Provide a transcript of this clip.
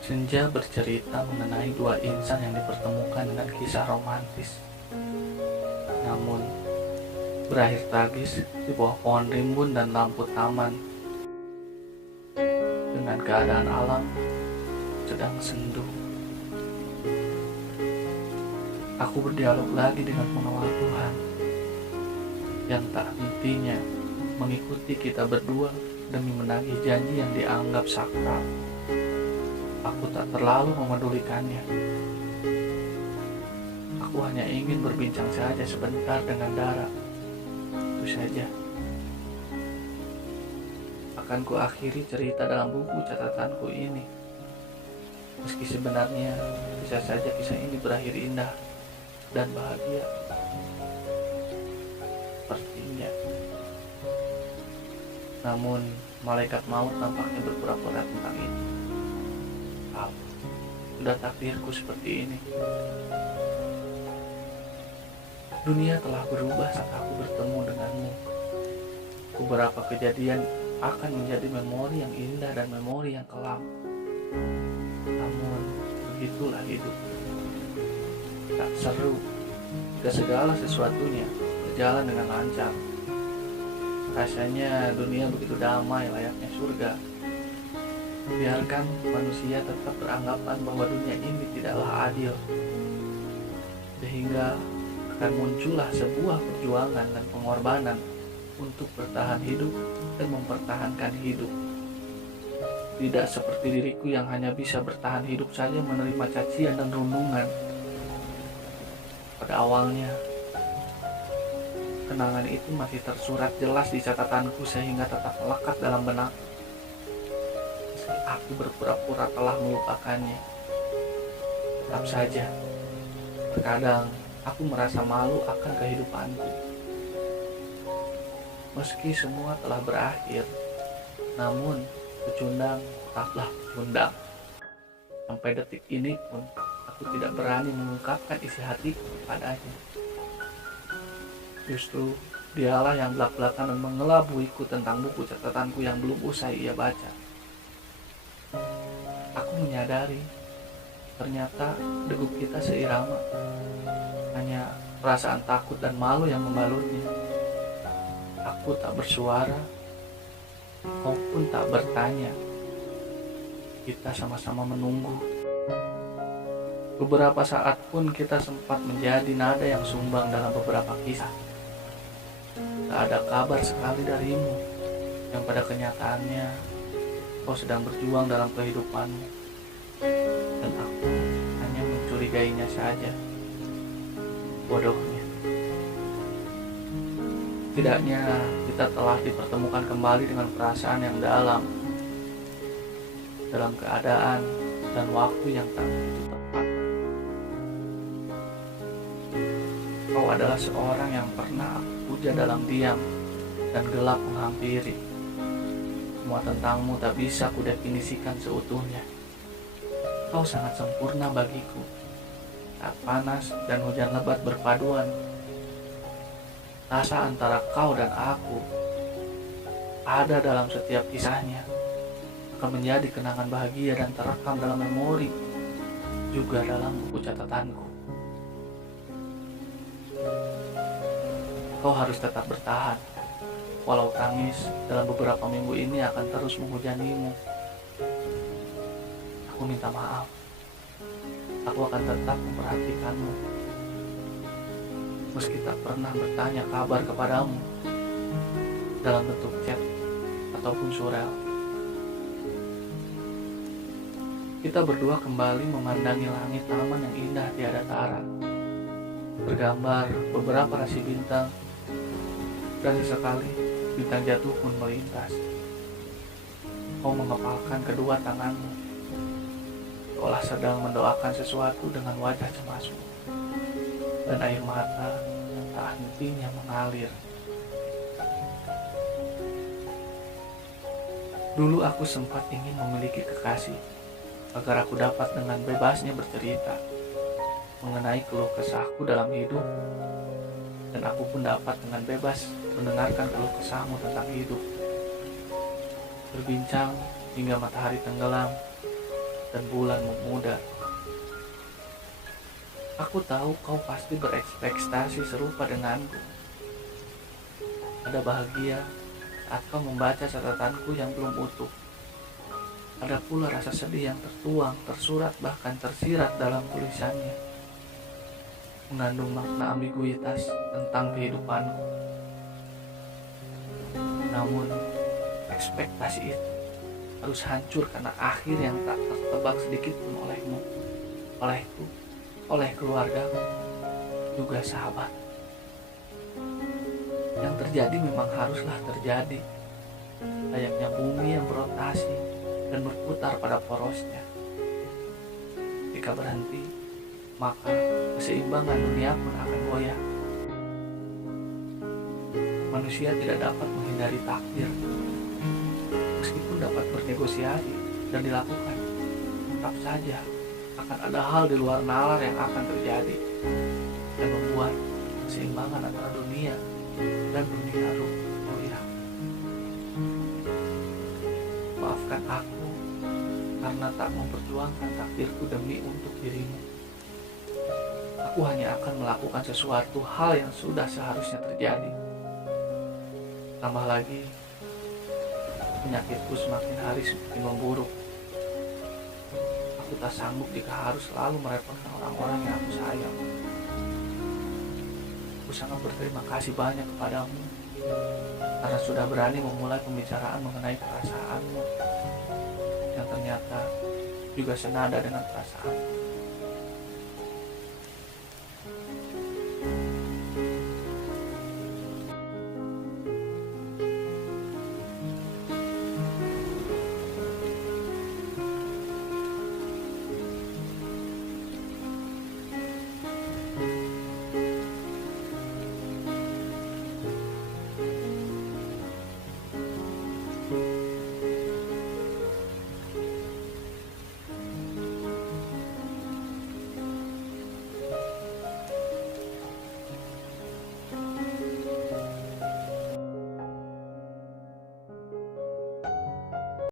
Senja bercerita mengenai dua insan yang dipertemukan dengan kisah romantis, namun berakhir tragis di bawah pohon rimbun dan lampu taman dengan keadaan alam sedang sendu. Aku berdialog lagi dengan pengawal Tuhan yang tak hentinya mengikuti kita berdua demi menagih janji yang dianggap sakral. Aku tak terlalu memedulikannya. Aku hanya ingin berbincang saja sebentar dengan Dara. Itu saja. Akan ku akhiri cerita dalam buku catatanku ini. Meski sebenarnya bisa saja kisah ini berakhir indah dan bahagia. Sepertinya. Namun malaikat maut tampaknya berpura-pura tentang itu. Sudah takdirku seperti ini. Dunia telah berubah saat aku bertemu denganmu. Beberapa kejadian akan menjadi memori yang indah dan memori yang kelam. Namun, begitulah hidup. Tak seru jika segala sesuatunya berjalan dengan lancar. Rasanya dunia begitu damai layaknya surga. Biarkan manusia tetap beranggapan bahwa dunia ini tidaklah adil, sehingga akan muncullah sebuah perjuangan dan pengorbanan untuk bertahan hidup dan mempertahankan hidup. Tidak seperti diriku yang hanya bisa bertahan hidup saja menerima cacian dan rundungan. Pada awalnya, kenangan itu masih tersurat jelas di catatanku sehingga tetap melekat dalam benak. Aku berpura-pura telah melupakannya. Tetap saja, terkadang aku merasa malu akan kehidupanku. Meski semua telah berakhir, namun pecundang tetaplah pecundang. Sampai detik ini pun, aku tidak berani mengungkapkan isi hatiku kepadanya. Justru dialah yang belak-belakan dan mengelabuiku tentang buku catatanku yang belum usai ia baca. Aku menyadari ternyata degup kita seirama. Hanya perasaan takut dan malu yang membalutnya. Aku tak bersuara, kau pun tak bertanya. Kita sama-sama menunggu. Beberapa saat pun kita sempat menjadi nada yang sumbang dalam beberapa kisah. Tak ada kabar sekali darimu, yang pada kenyataannya kau sedang berjuang dalam kehidupanmu, dan aku hanya mencurigainya saja. Bodohnya. Setidaknya kita telah dipertemukan kembali dengan perasaan yang dalam keadaan dan waktu yang tak begitu tepat. Kau adalah seorang yang pernah aku puja dalam diam dan gelap menghampiri. Semua tentangmu tak bisa kudefinisikan seutuhnya. Kau sangat sempurna bagiku. Saat panas dan hujan lebat berpaduan, rasa antara kau dan aku ada dalam setiap kisahnya, akan menjadi kenangan bahagia dan terekam dalam memori, juga dalam buku catatanku. Kau harus tetap bertahan. Walau tangis dalam beberapa minggu ini akan terus menghujanimu. Aku minta maaf. Aku akan tetap memperhatikanmu. Meski tak pernah bertanya kabar kepadamu dalam bentuk chat ataupun surel. Kita berdua kembali memandangi langit taman yang indah tiada tara. Bergambar beberapa rasi bintang, dan sesekali bintang jatuh pun melintas. Kau mengepalkan kedua tanganmu, seolah sedang mendoakan sesuatu dengan wajah cemasmu, dan air mata yang tak hentinya mengalir. Dulu aku sempat ingin memiliki kekasih, agar aku dapat dengan bebasnya bercerita mengenai keluh kesahku dalam hidup, dan aku pun dapat dengan bebas mendengarkan keluh kesahmu tentang hidup. Berbincang hingga matahari tenggelam, dan bulan memudar. Aku tahu kau pasti berekspektasi serupa denganku. Ada bahagia saat kau membaca catatanku yang belum utuh. Ada pula rasa sedih yang tertuang, tersurat, bahkan tersirat dalam tulisannya, mengandung makna ambiguitas tentang kehidupanku. Namun, ekspektasi itu harus hancur karena akhir yang tak tertebak sedikit pun olehmu, olehku, oleh keluargaku, juga sahabat. Yang terjadi memang haruslah terjadi, layaknya bumi yang berotasi dan berputar pada porosnya. Jika berhenti, maka keseimbangan dunia pun akan goyah. Manusia tidak dapat menghindari takdir. Meskipun dapat bernegosiasi dan dilakukan, tetap saja akan ada hal di luar nalar yang akan terjadi dan membuat keseimbangan antara dunia dan dunia ruh goyah. Maafkan aku karena tak memperjuangkan takdirku demi untuk dirimu. Aku hanya akan melakukan sesuatu hal yang sudah seharusnya terjadi. Tambah lagi, penyakitku semakin hari semakin memburuk. Aku tak sanggup jika harus selalu merepotkan orang-orang yang aku sayang. Aku sangat berterima kasih banyak kepadamu karena sudah berani memulai pembicaraan mengenai perasaanmu yang ternyata juga senada dengan perasaanku.